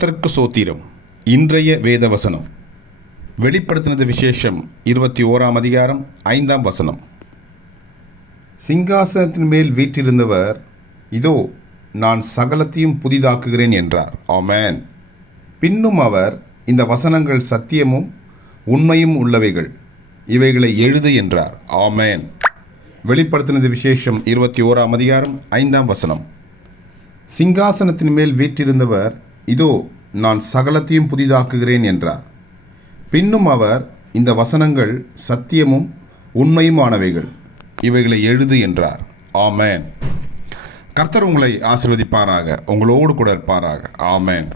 கர்த்தருக்கு சோத்திரம். இன்றைய வேத வசனம் வெளிப்படுத்தினது விசேஷம் 21ஆம் அதிகாரம் 5ஆம் வசனம். சிங்காசனத்தின் மேல் வீற்றிருந்தவர், இதோ நான் சகலத்தையும் புதிதாக்குகிறேன் என்றார். ஆமென். பின்னும் அவர், இந்த வசனங்கள் சத்தியமும் உண்மையும் உள்ளவைகள், இவைகளை எழுது என்றார். ஆமென். வெளிப்படுத்தினது விசேஷம் 21ஆம் அதிகாரம் 5ஆம் வசனம். சிங்காசனத்தின் மேல் வீற்றிருந்தவர், இதோ நான் சகலத்தையும் புதிதாக்குகிறேன் என்றார். பின்னும் அவர், இந்த வசனங்கள் சத்தியமும் உண்மையுமானவைகள், இவைகளை எழுது என்றார். ஆமென். கர்த்தர் உங்களை ஆசீர்வதிப்பாராக, உங்களோடு கூட இருப்பாராக. ஆமென்.